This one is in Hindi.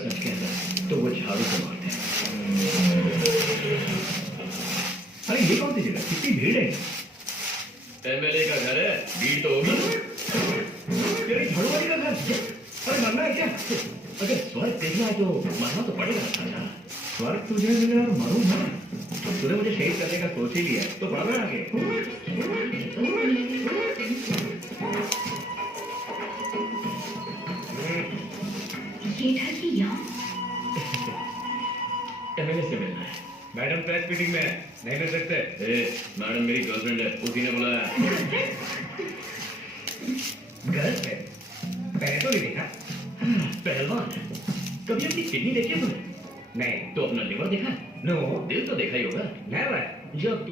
सच कहता है तो वो झाड़ू से मारते हैं। अरे ये कौन सी जगह, कितनी भीड़ है। एमएलए का घर है, भीड़ तो होगी। तेरी झाड़ू वाली का घर। अरे मरना है क्या? अगर स्वर्ग देखना है तो मरना तो पड़ेगा। अच्छा स्वर्ग तुझे मिले और मरूं मैं? तूने मुझे शहीद करने का सोच ही लिया तो बढ़ रहा आगे। ये घर की यहाँ एमएलए से मिलना है। मैडम प्रेस मीटिंग में है, नहीं मिल सकते। मैडम मेरी गर्लफ्रेंड है, उसी ने बुलाया। गर्लफ्रेंड? मैंने तो नहीं देखा। पहलवान कभी अपनी किडनी देखी है तुमने? नहीं। तो अपना लिवर देखा? नो। दिल तो देखा ही होगा। नेवर। जब